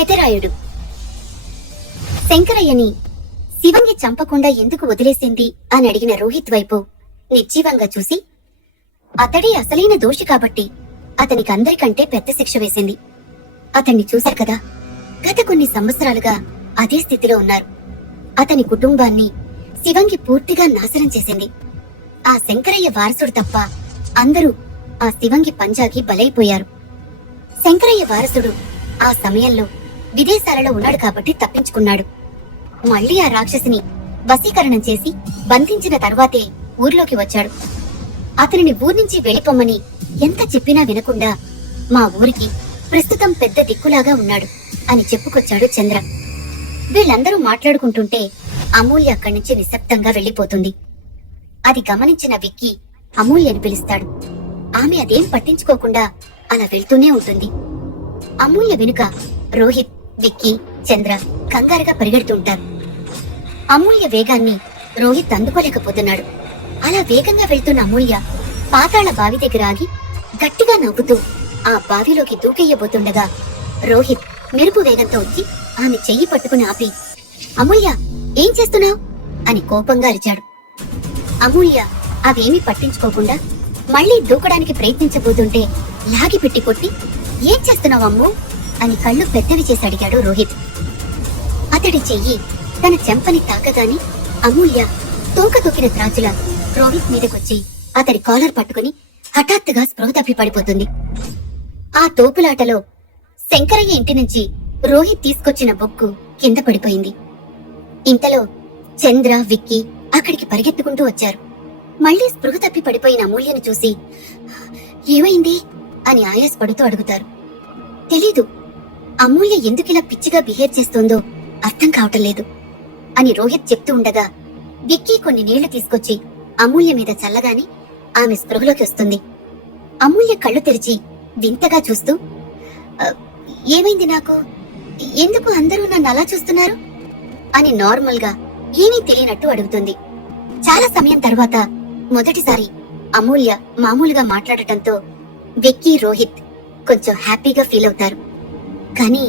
పెదరాయుడు. శంకరయ్యని శివంగి చంపకుండా ఎందుకు వదిలేసింది అని అడిగిన రోహిత్ వైపు నిర్జీవంగా చూసి, అతడే అసలైన దోషి కాబట్టి అతనికి అందరికంటే పెద్ద శిక్ష వేసింది. అతన్ని చూశారు కదా, గత కొన్ని సంవత్సరాలుగా అదే స్థితిలో ఉన్నారు. అతని కుటుంబాన్ని శివంగి పూర్తిగా నాశనం చేసింది. ఆ శంకరయ్య వారసుడు తప్ప అందరూ ఆ శివంగి పంజాకి బలైపోయారు. శంకరయ్య వారసుడు ఆ సమయంలో విదేశాలలో ఉన్నాడు కాబట్టి తప్పించుకున్నాడు. మళ్లీ ఆ రాక్షసిని వశీకరణం చేసి బంధించిన తర్వాతే ఊర్లోకి వచ్చాడు. అతనిని ఊర్నుంచి వెళ్ళిపోమ్మని ఎంత చెప్పినా వినకుండా మా ఊరికి ప్రస్తుతం పెద్ద దిక్కులాగా ఉన్నాడు అని చెప్పుకొచ్చాడు చంద్ర. వీళ్ళందరూ మాట్లాడుకుంటుంటే అమూల్య అక్కడి నుంచి నిశ్శబ్దంగా వెళ్లిపోతుంది. అది గమనించిన విక్కీ అమూల్యని పిలుస్తాడు. ఆమె అదేం పట్టించుకోకుండా అలా వెళ్తూనే ఉంటుంది. అమూల్య వెనుక రోహిత్, విక్కీ, చంద్ర కంగారుగా పరిగెడుతుంటారు. అమూల్య వేగాన్ని రోహిత్ అందుకోలేకపోతున్నాడు. అలా వేగంగా వెళ్తున్న అమూల్య పాతాళ బావి దగ్గర ఆగి గట్టిగా నవ్వుతూ ఆ బావిలోకి దూకెయ్యబోతుండగా రోహిత్ మెరుపు వేగంతో వచ్చి ఆమె చెయ్యి పట్టుకుని ఆపి, అమూల్య ఏం చేస్తున్నావు అని కోపంగా అరిచాడు. అమూల్య అవేమీ పట్టించుకోకుండా మళ్లీ దూకడానికి ప్రయత్నించబోతుంటే లాగి పెట్టి కొట్టి, ఏం చేస్తున్నావు అమ్ము అని కళ్ళు పెద్దవి చేసి అడిగాడు రోహిత్. అతడి చెయ్యి తన చెంపని తాకగాని అమూల్య తోక తొక్కిన త్రాచులా రోహిత్ మీదకొచ్చి అతడి కాలర్ పట్టుకుని హఠాత్తుగా స్పృహ తప్పి పడిపోతుంది. ఆ తోపులాటలో శంకరయ్య ఇంటి నుంచి రోహిత్ తీసుకొచ్చిన బొక్కు కింద పడిపోయింది. ఇంతలో చంద్ర, విక్కీ అక్కడికి పరిగెత్తుకుంటూ వచ్చారు. మళ్లీ స్పృహ తప్పి పడిపోయిన అమూల్యను చూసి, ఏమైంది అని ఆయాసపడుతూ అడుగుతారు. తెలీదు, అమూల్య ఎందుకిలా పిచ్చిగా బిహేవ్ చేస్తోందో అర్థం కావటం లేదు అని రోహిత్ చెప్తూ ఉండగా విక్కీ కొన్ని నీళ్లు తీసుకొచ్చి అమూల్య మీద చల్లగాని ఆమె స్పృహలోకి వస్తుంది. అమూల్య కళ్ళు తెరిచి వింతగా చూస్తూ, ఏమైంది నాకు, ఎందుకు అందరూ నన్ను అలా చూస్తున్నారు అని నార్మల్ గా ఏమీ తెలియనట్టు అడుగుతుంది. చాలా సమయం తర్వాత మొదటిసారి అమూల్య మామూలుగా మాట్లాడటంతో విక్కీ, రోహిత్ కొంచెం హ్యాపీగా ఫీల్ అవుతారు. కానీ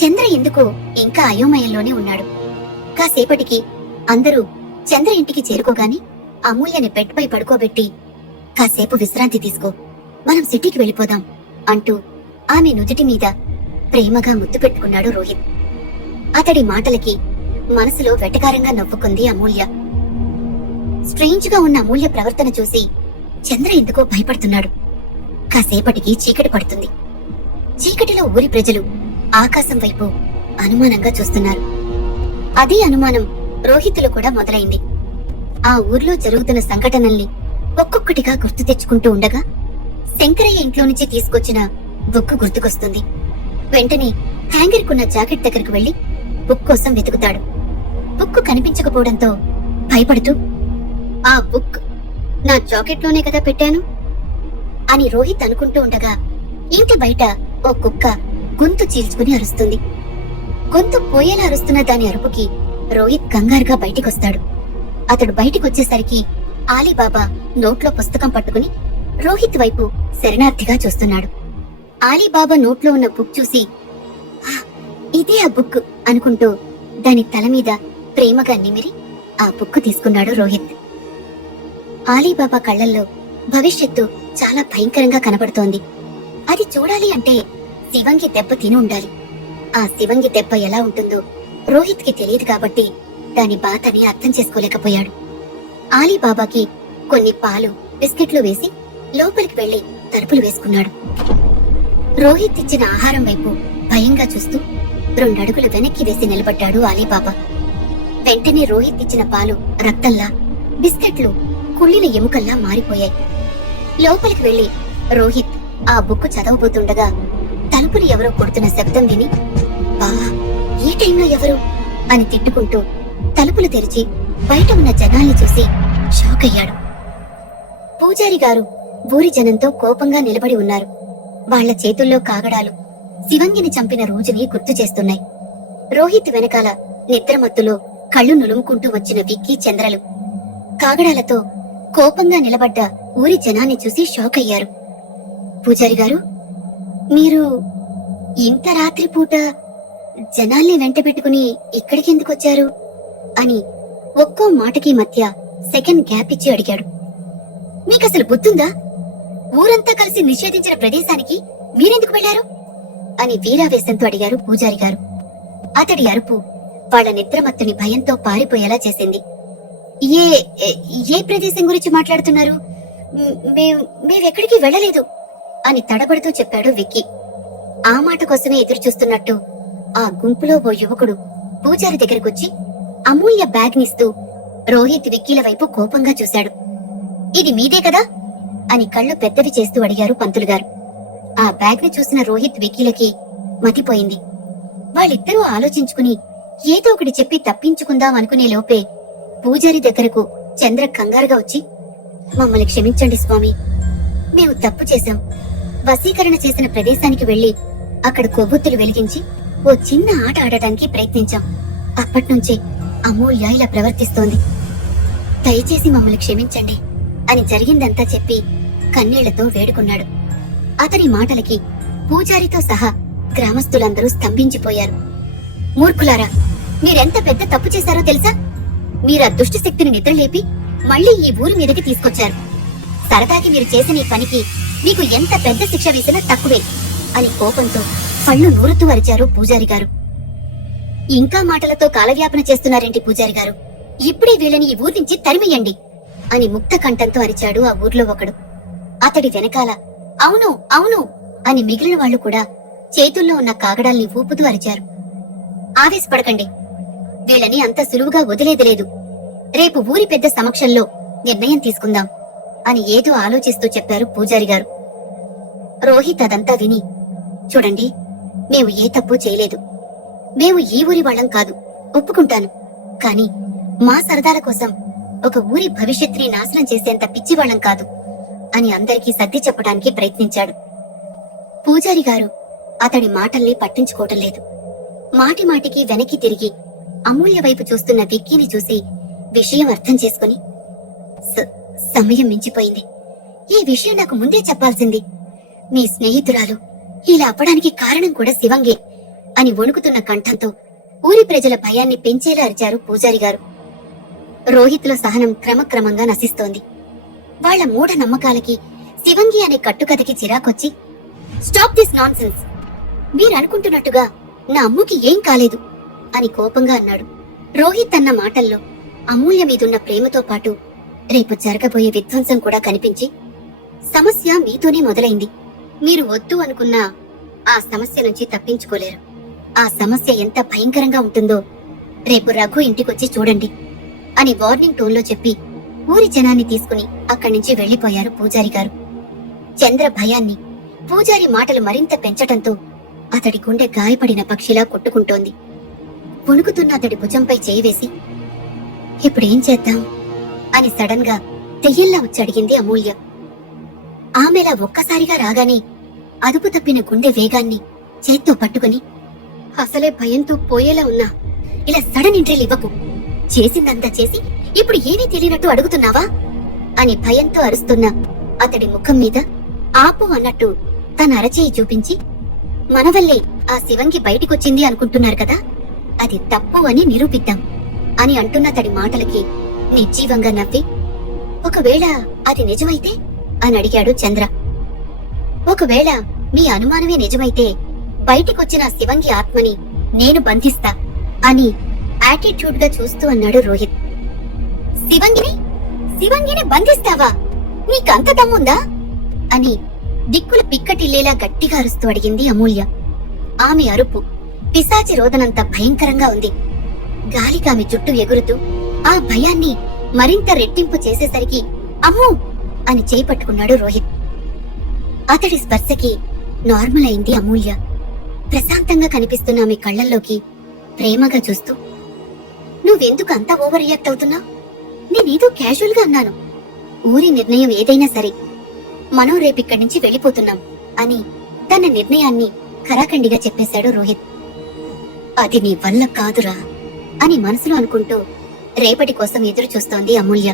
చంద్ర ఎందుకో ఇంకా అయోమయంలోనే ఉన్నాడు. కాసేపటికి అందరూ చంద్ర ఇంటికి చేరుకోగాని అమూల్యని బెడ్ పై పడుకోబెట్టి, కాసేపు విశ్రాంతి తీసుకో, మనం సిటీకి వెళ్ళిపోదాం అంటూ ఆమె నుదుటి మీద ప్రేమగా ముద్దు పెట్టుకున్నాడు రోహిత్. అతడి మాటలకి మనసులో వెటకారంగా నవ్వుకుంది అమూల్య. స్ట్రేంజ్ గా ఉన్న అమూల్య ప్రవర్తన చూసి చంద్ర ఎందుకో భయపడుతున్నాడు. కాసేపటికి చీకటి పడుతుంది. చీకటిలో ఊరి ప్రజలు ఆకాశం వైపు అనుమానంగా చూస్తున్నారు. అదే అనుమానం రోహిత్లో కూడా మొదలైంది. ఆ ఊర్లో జరుగుతున్న సంఘటనల్ని ఒక్కొక్కటిగా గుర్తు తెచ్చుకుంటూ ఉండగా శంకరయ్య ఇంట్లో నుంచి తీసుకొచ్చిన బుక్ గుర్తుకొస్తుంది. వెంటనే హ్యాంగర్ కున్న జాకెట్ దగ్గరకు వెళ్లి బుక్ కోసం వెతుకుతాడు. బుక్ కనిపించకపోవడంతో భయపడుతూ, ఆ బుక్ నా జాకెట్ లోనే కదా పెట్టాను అని రోహిత్ అనుకుంటూ ఉండగా ఇంటి బయట ఓ కుక్క గొంతు చీల్చుకుని అరుస్తుంది. గొంతు పోయేలా అరుస్తున్న దాని అరుపుకి రోహిత్ కంగారుగా బయటికొస్తాడు. అతడు బయటికొచ్చేసరికి ఆలీబాబా నోట్లో పుస్తకం పట్టుకుని రోహిత్ వైపు శరణార్థిగా చూస్తున్నాడు. ఆలీబాబా నోట్లో ఉన్న బుక్ చూసి, ఇదే ఆ బుక్ అనుకుంటూ దాని తల మీద ప్రేమగా నిమిరి ఆ బుక్ తీసుకున్నాడు రోహిత్. ఆలీబాబా కళ్లల్లో భవిష్యత్తు చాలా భయంకరంగా కనబడుతోంది. అది చూడాలి అంటే శివంగి దెబ్బ తిని ఉండాలి. ఆ శివంగి దెబ్బ ఎలా ఉంటుందో రోహిత్ కి తెలియదు కాబట్టి దాని బాధని అర్థం చేసుకోలేకపోయాడు. ఆలీబాబాకి కొన్ని పాలు, బిస్కెట్లు వేసి లోపలికి వెళ్లి తలుపులు వేసుకున్నాడు. రోహిత్ ఇచ్చిన ఆహారం వైపు భయంగా చూస్తూ 2 అడుగులు వెనక్కి వేసి నిలబడ్డాడు ఆలీబాబా. వెంటనే రోహిత్ ఇచ్చిన పాలు రక్తంలా, బిస్కెట్లు కుళ్ళిన ఎముకల్లా మారిపోయాయి. లోపలికి వెళ్లి రోహిత్ ఆ బుక్ చదవబోతుండగా తలుపులు ఎవరో కొడుతున్న శబ్దం విని, బా ఈ టైంలో ఎవరు అని తిట్టుకుంటూ తలుపులు తెరిచి బయట ఉన్న జనాల్ని చూసి షాక్ అయ్యాడు. పూజారి గారు ఊరి జనంతో కోపంగా నిలబడి ఉన్నారు. వాళ్ల చేతుల్లో కాగడాలు శివంగిని చంపిన రోజుని గుర్తు చేస్తున్నాయి. రోహిత్ వెనకాల నిద్రమత్తులో కళ్ళు నులుముకుంటూ వచ్చిన విక్కీ, చంద్రలు కాగడాలతో కోపంగా నిలబడ్డ ఊరి జనాన్ని చూసి షాక్ అయ్యారు. పూజారి గారు, మీరు ఇంత రాత్రిపూట జనాల్ని వెంట పెట్టుకుని ఇక్కడికి ఎందుకొచ్చారు అని ఒక్కో మాటకి మధ్య సెకండ్ గ్యాప్ ఇచ్చి అడిగాడు. మీకసలు బుద్ధుందా? ఊరంతా కలిసి నిషేధించిన ప్రదేశానికి మీరెందుకు వెళ్లారు అని వీరావేశంతో అడిగారు పూజారి గారు. అతడి అరుపు వాళ్ళ నిద్రమత్తుని భయంతో పారిపోయేలా చేసింది. ఏ ఏ ప్రదేశం గురించి మాట్లాడుతున్నారు? మేమెక్కడికి వెళ్ళలేదు అని తడబడుతూ చెప్పాడు విక్కీ. ఆ మాట కోసమే ఎదురు చూస్తున్నట్టు ఆ గుంపులో ఓ యువకుడు పూజారి దగ్గరకొచ్చి అమూల్య బ్యాగ్ నిస్తూ రోహిత్ విక్కీల వైపు కోపంగా చూశాడు. ఇది మీదే కదా అని కళ్ళు పెద్దవి చేస్తూ అడిగారు పంతులు గారు. ఆ బ్యాగ్ ని చూసిన రోహిత్ విక్కీలకి మతిపోయింది. వాళ్ళిద్దరూ ఆలోచించుకుని ఏదో ఒకటి చెప్పి తప్పించుకుందాం అనుకునే లోపే పూజారి దగ్గరకు చంద్ర కంగారుగా వచ్చి, మమ్మల్ని క్షమించండి స్వామి, మేము తప్పు చేశాం. వశీకరణ చేసిన ప్రదేశానికి వెళ్లి అక్కడ కొవ్వొత్తులు వెలిగించి ఓ చిన్న ఆట ఆడటానికి ప్రయత్నించాం. అప్పట్నుంచే అమూల్య ఇలా ప్రవర్తిస్తోంది. దయచేసి మమ్మల్ని క్షమించండి అని జరిగిందంతా చెప్పి కన్నీళ్లతో వేడుకున్నాడు. అతని మాటలకి పూజారితో సహా గ్రామస్తులందరూ స్తంభించిపోయారు. మూర్ఖులారా, మీరెంత పెద్ద తప్పు చేశారో తెలుసా? మీరా దుష్ట శక్తిని నిద్రలేపి మళ్లీ ఈ ఊరి మీదకి తీసుకొచ్చారు. సరదాకి మీరు చేసిన ఈ పనికి మీకు ఎంత పెద్ద శిక్ష వేసినా తక్కువే అని కోపంతో పళ్ళు నూరుతూ అరిచారు పూజారి గారు. ఇంకా మాటలతో కాలవ్యాపన చేస్తున్నారేంటి పూజారి గారు? ఇప్పుడే వీళ్ళని ఈ ఊరి నుంచి తరిమెయ్యండి అని ముక్త కంఠంతో అరిచాడు ఆ ఊర్లో ఒకడు. అతడి వెనకాల అవును అవును అని మిగిలిన వాళ్లు కూడా చేతుల్లో ఉన్న కాగడాల్ని ఊపుతూ అరిచారు. ఆవేశపడకండి, వీళ్ళని అంత సులువుగా వదిలేది లేదు. రేపు ఊరి పెద్ద సమక్షంలో నిర్ణయం తీసుకుందాం అని ఏదో ఆలోచిస్తూ చెప్పారు పూజారి గారు. రోహిత్ అదంతా విని, చూడండి, మేము ఏ తప్పు చేయలేదు. మేము ఈ ఊరి వాళ్ళం కాదు, ఒప్పుకుంటాను. కాని మా సరదాల కోసం ఒక ఊరి భవిష్యత్తుని నాశనం చేసేంత పిచ్చివాళ్లం కాదు అని అందరికీ సర్ది చెప్పడానికి ప్రయత్నించాడు. పూజారి గారు అతడి మాటల్ని పట్టించుకోవటం లేదు. మాటి మాటికి వెనక్కి తిరిగి అమూల్య వైపు చూస్తున్న విక్కీని చూసి విషయం అర్థం చేసుకుని, సమయం మించిపోయింది. ఈ విషయం నాకు ముందే చెప్పాల్సింది. మీ స్నేహితురాలు ఇలా అవ్వడానికి కారణం కూడా శివంగే అని వణుకుతున్న కంఠంతో ఊరి ప్రజల భయాన్ని పెంచేలా అరిచారు పూజారి గారు. రోహిత్లో సహనం క్రమక్రమంగా నశిస్తోంది. వాళ్ల మూఢ నమ్మకాలకి శివంగి అనే కట్టుకథకి చిరాకొచ్చి, స్టాప్ దిస్ నాన్సెన్స్. మీరనుకుంటున్నట్టుగా నా అమ్ముకి ఏం కాలేదు అని కోపంగా అన్నాడు. రోహిత్ అన్న మాటల్లో అమూల్య మీదున్న ప్రేమతో పాటు రేపు జరగబోయే విధ్వంసం కూడా కనిపించి, సమస్య మీతోనే మొదలైంది. మీరు వద్దు అనుకున్నా ఆ సమస్య నుంచి తప్పించుకోలేరు. ఆ సమస్య ఎంత భయంకరంగా ఉంటుందో రేపు రఘు ఇంటికొచ్చి చూడండి అని వార్నింగ్ టోన్లో చెప్పి ఊరి జనాన్ని తీసుకుని అక్కడి నుంచి వెళ్లిపోయారు పూజారి గారు. చంద్ర భయాన్ని పూజారి మాటలు మరింత పెంచటంతో అతడి గుండె గాయపడిన పక్షిలా కొట్టుకుంటోంది. వణుకుతున్న అతడి భుజంపై చేయి వేసి, ఇప్పుడేం చేద్దాం అని సడన్ గా తెయ్యల్లా వచ్చి అమూల్య. ఆమెలా ఒక్కసారిగా రాగానే అదుపు తప్పిన గుండె వేగాన్ని చేత్తో పట్టుకుని, అసలే భయంతో పోయేలా ఉన్నా ఇలా సడన్ ఎంట్రీలు ఇవ్వకు. చేసిందంతా చేసి ఇప్పుడు ఏమీ తెలియనట్టు అడుగుతున్నావా అని భయంతో అరుస్తున్న అతడి ముఖం మీద ఆపు అన్నట్టు తన అరచేయి చూపించి, మనవల్లే ఆ శివంగి బయటికొచ్చింది అనుకుంటున్నారు కదా, అది తప్పు అని నిరూపిద్దాం అని అంటున్న అతడి మాటలకి నిర్జీవంగా నవ్వి, ఒకవేళ అది నిజమైతే అని అడిగాడు చంద్ర. ఒకవేళ మీ అనుమానమే నిజమైతే బయటికొచ్చిన శివంగి ఆత్మని నేను బంధిస్తా అని యాటిట్యూడ్ గా చూస్తూ అన్నాడు రోహిత్. శివంగిని బంధిస్తావా? నీకంత దమ్ముందా అని దిక్కులు పిక్కటిల్లేలా గట్టిగా అరుస్తూ అడిగింది అమూల్య. ఆమె అరుపు పిశాచి రోదనంత భయంకరంగా ఉంది. గాలికి ఆమె చుట్టూ ఎగురుతూ ఆ భయాన్ని మరింత రెట్టింపు చేసేసరికి అమ్మూ అని చేపట్టుకున్నాడు రోహిత్. అతడి స్పర్శకి నార్మల్ అయింది అమూల్య. ప్రశాంతంగా కనిపిస్తున్న ఆమె కళ్లల్లోకి ప్రేమగా చూస్తూ, నువ్వెందుకు అంత ఓవర్ రియాక్ట్ అవుతున్నావు? నేనేదో క్యాజువల్ గా అన్నాను. ఊరి నిర్ణయం ఏదైనా సరే, మనం రేపిక్కడి నుంచి వెళ్లిపోతున్నాం అని తన నిర్ణయాన్ని ఖరాఖండిగా చెప్పేశాడు రోహిత్. అది నీ వల్ల కాదురా అని మనసులో అనుకుంటూ రేపటి కోసం ఎదురు చూస్తోంది అమూల్య.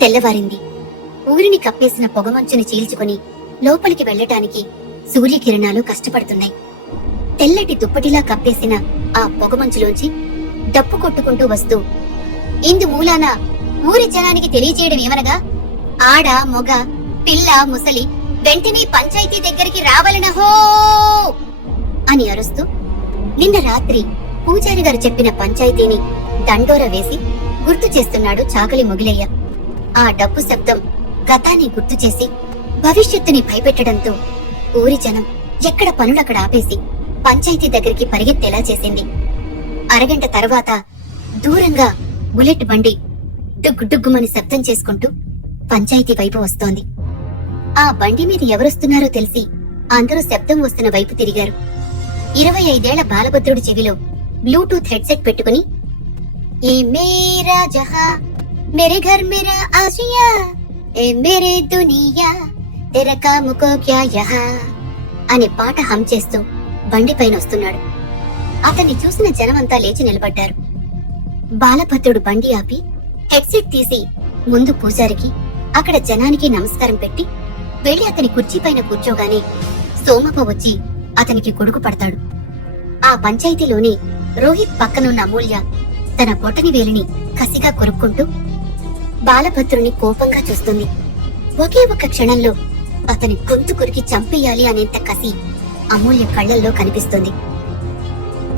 తెల్లవారింది. ఊరిని కప్పేసిన పొగమంచుని చీల్చుకుని లోపలికి వెళ్లటానికి సూర్యకిరణాలు కష్టపడుతున్నాయి. తెల్లటి దుప్పటిలా కప్పేసిన ఆ పొగమంచులోంచి డప్పు కొట్టుకుంటూ వస్తూ, ఇందు మూలాన ఊరి జనానికి తెలియజేయడం ఏమనగా, ఆడ మొగ పిల్ల ముసలి వెంటనే పంచాయతీ దగ్గరికి రావాలనహో అని అరుస్తూ నిన్న రాత్రి పూజారి గారు చెప్పిన పంచాయతీని దండోర వేసి గుర్తు చేస్తున్నాడు చాకలి మొగిలయ్య. ఆ డప్పు శబ్దం గతాన్ని గుర్తు చేసి భవిష్యత్తుని భయపెట్టడంతో ఊరి జనం ఎక్కడ పనులక్కడ ఆపేసి పంచాయతీ దగ్గరికి పరిగెత్తేలా చేసింది. అరగంట తర్వాత దూరంగా బుల్లెట్ బండి డుగ్గు డుగ్గుమని శబ్దం చేసుకుంటూ పంచాయతీ వైపు వస్తోంది. ఆ బండి మీద ఎవరొస్తున్నారో తెలిసి అందరూ శబ్దం వస్తున్న వైపు తిరిగారు. 25 ఏళ్ల బాలభద్రుడి చెవిలో బ్లూటూత్ హెడ్సెట్ పెట్టుకుని, ఏ మేరా జహా మేరే ఘర్ మేరా ఆసియా ఏ మేరే దునియా తెరా కామ్ కో క్యా యహా అనే పాట హమ్ చేస్తూ బండి పైన వస్తున్నాడు. అతన్ని చూసిన జనమంతా లేచి నిలబడ్డారు. బాలభద్రుడు బండి ఆపి హెడ్సెట్ తీసి ముందు పూజారికి, అక్కడ జనానికి నమస్కారం పెట్టి వెళ్లి అతని కుర్చీ పైన కూర్చోగానే సోమప్ప వచ్చి అతనికి కొడుకు పడతాడు. ఆ పంచాయతీలోనే రోహిత్ పక్కనున్న అమూల్య తన బొటని వేలిని కసిగా కొరుక్కుంటూ బాలభద్రుని కోపంగా చూస్తుంది. ఒకే ఒక్క క్షణంలో అతని గొంతు కొరికి చంపేయాలి అనేంత కసి అమూల్య కళ్లల్లో కనిపిస్తుంది.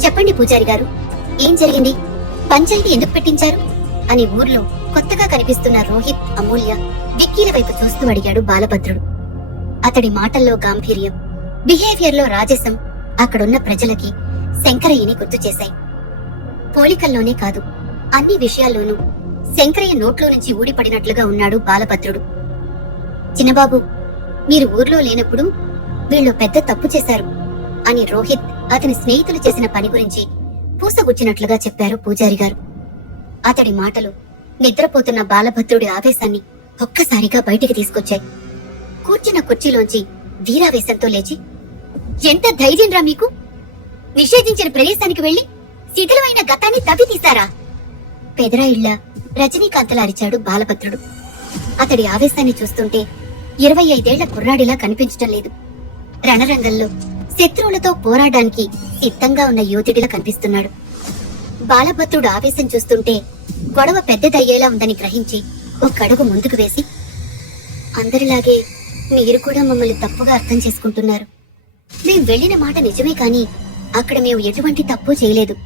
చెప్పండి పూజారి గారు, ఏం జరిగింది? పంచాయతీ ఎందుకు పెట్టించారు అని ఊర్లో కొత్తగా కనిపిస్తున్న రోహిత్, అమూల్య, విక్కీల వైపు చూస్తూ అడిగాడు బాలభద్రుడు. అతడి మాటల్లో గాంభీర్యం, బిహేవియర్ లో రాజసం అక్కడున్న ప్రజలకి శంకరయ్యని గుర్తు చేశాయి. పోలికల్లోనే కాదు, అన్ని విషయాల్లోనూ శంకరయ్య నోట్లో నుంచి ఊడిపడినట్లుగా ఉన్నాడు బాలభద్రుడు. చిన్నబాబు, మీరు ఊర్లో లేనప్పుడు వీళ్ళు పెద్ద తప్పు చేశారు అని రోహిత్ అతని స్నేహితులు చేసిన పని గురించి పూసగుచ్చినట్లుగా చెప్పారు పూజారి గారు. అతడి మాటలు నిద్రపోతున్న బాలభద్రుడి ఆవేశాన్ని ఒక్కసారిగా బయటికి తీసుకొచ్చాయి. కూర్చున్న కుర్చీలోంచి వీరావేశంతో లేచి, ఎంత ధైర్యంరా మీకు? నిషేధించిన ప్రదేశానికి వెళ్లి శిథిలమైన గతాన్ని తవ్వి తీశారా? పెదరాయిళ్ల రజనీకాంతలా అరిచాడు బాలభద్రుడు. అతడి ఆవేశాన్ని చూస్తుంటే 25 ఏళ్ల కుర్రాడిలా కనిపించటం లేదు. రణరంగంలో శత్రువులతో పోరాడడానికి సిద్ధంగా ఉన్న యోధుడిలా కనిపిస్తున్నాడు. బాలభద్రుడు ఆవేశం చూస్తుంటే గొడవ పెద్దదయ్యేలా ఉందని గ్రహించి ఒక అడుగు ముందుకు వేసి, అందరిలాగే మీరు కూడా మమ్మల్ని తప్పుగా అర్థం చేసుకుంటున్నారు. మేం వెళ్లిన మాట నిజమే, కానీ అక్కడ మేము ఎటువంటి తప్పు చేయలేదు.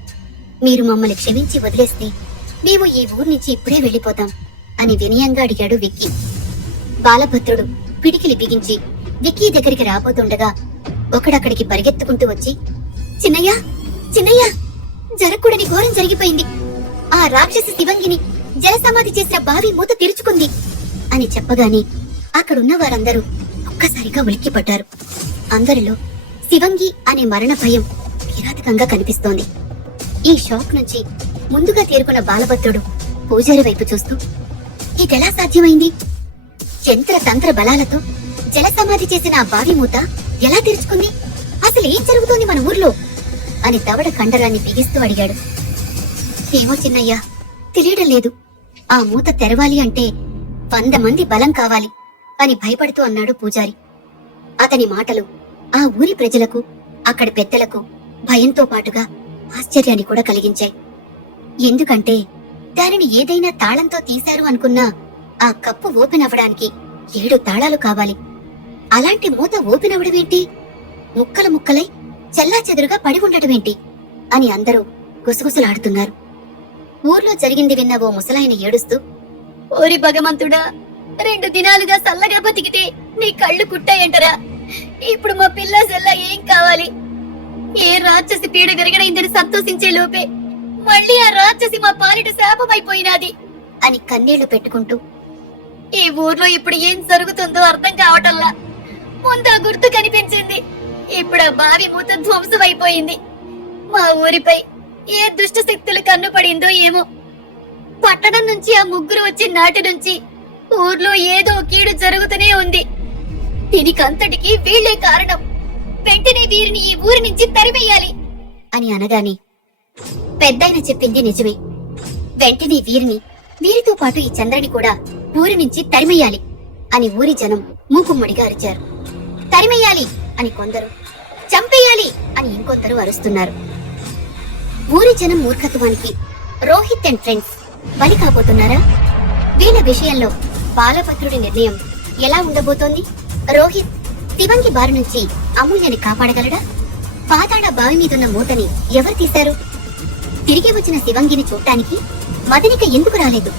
మీరు మమ్మల్ని క్షమించి వదిలేస్తే మేము ఈ ఊరు నుంచి ఇప్పుడే వెళ్లిపోతాం అని వినయంగా అడిగాడు విక్కీ. బాలభద్రుడు పిడికిలి బిగించి విక్కీ దగ్గరికి రాబోతుండగా ఒకడక్కడికి పరిగెత్తుకుంటూ వచ్చి, చిన్నయ్య చిన్నయ్య, జరగకూడని ఘోరం జరిగిపోయింది. ఆ రాక్షసి శివంగిని జలసమాధి చేసిన బావి మూత తెరుచుకుంది అని చెప్పగానే అక్కడున్న వారందరూ ఒక్కసారిగా ఉలిక్కిపడ్డారు. అందరిలో శివంగి అనే మరణ భయం కిరాతకంగా కనిపిస్తోంది. ఈ షాక్ నుంచి ముందుగా తేరుకున్న బాలభద్రుడు పూజారి వైపు చూస్తూ, ఇదెలా సాధ్యమైంది? యంత్ర తంత్ర బలాలతో జలసమాధి చేసిన ఆ బావి మూత ఎలా తెరుచుకుంది? అసలు ఏం జరుగుతోంది మన ఊర్లో అని దవడ కండరాన్ని బిగిస్తూ అడిగాడు. ఏమో చిన్నయ్యా, తెలియడం లేదు. ఆ మూత తెరవాలి అంటే 100 మంది బలం కావాలి అని భయపడుతూ అన్నాడు పూజారి. అతని మాటలు ఆ ఊరి ప్రజలకు, అక్కడి పెద్దలకు భయంతో పాటుగా ఆశ్చర్యాన్ని కూడా కలిగించాయి. ఎందుకంటే దానిని ఏదైనా తాళంతో తీశారు అనుకున్నా ఆ కప్పు ఓపెన్ అవ్వడానికి 7 తాళాలు కావాలి. అలాంటి మూత ఓపెన్ అవ్వడమేంటి? ముక్కలు ముక్కలై చెల్లాచెదురుగా పడి ఉండటమేంటి అని అందరూ గుసగుసలాడుతున్నారు. ఊర్లో జరిగింది విన్న ఓ ముసలాయన ఏడుస్తూ, ఓరి భగవంతుడా, 2 దినాలుగా సల్లగా బతికితే నీ కళ్ళు కుట్టాయంటరా. ఇప్పుడు మా పిల్ల సెల్ల ఏం కావాలి? ఏ రాక్షసి పీడ విరగడైందని సంతోషించే లోపే మళ్ళీ ఆ రాక్షసి మా పాలిట శాపమైపోయినాది అని కన్నీళ్లు పెట్టుకుంటూ, ఈ ఊర్లో ఇప్పుడు ఏం జరుగుతుందో అర్థం కావటంలా. ముందు ఆ గుర్తు కనిపించింది, ఇప్పుడు ఆ బావి మూత ధ్వంసమైపోయింది. మా ఊరిపై ఏ దుష్ట శక్తులు కన్నుపడిందో ఏమో. పట్టణం నుంచి ఆ ముగ్గురు వచ్చి నాటి నుంచి ఊర్లో ఏదో కీడు జరుగుతూనే ఉంది. దీనికంతటికి వీళ్లే కారణం. వెంటనే వీరిని ఈ ఊరి నుంచి తరిమేయాలి అని అనగానే, పెద్దాయన చెప్పింది నిజమే. వెంటనే వీరితో పాటు ఈ చంద్రని కూడా ఊరి నుంచి తరిమేయాలి అని ఊరి జనం మూకుమ్మడిగా అరిచారు. తరిమేయాలి అని కొందరు, చంపేయాలి అని ఇంకొందరు అరుస్తున్నారు. ఊరి జనం మూర్ఖత్వానికి రోహిత్ అండ్ ఫ్రెండ్స్ బలి కాబోతున్నారా? వీళ్ళ విషయంలో బాలభద్రుడి నిర్ణయం ఎలా ఉండబోతోంది? రోహిత్ శివంగి బారి నుంచి అమూల్యని కాపాడగలడా? పాతాళ బావి మీదున్న మూతని ఎవరు తీశారు? తిరిగి వచ్చిన శివంగిని చూడటానికి మదనిక ఎందుకు రాలేదు?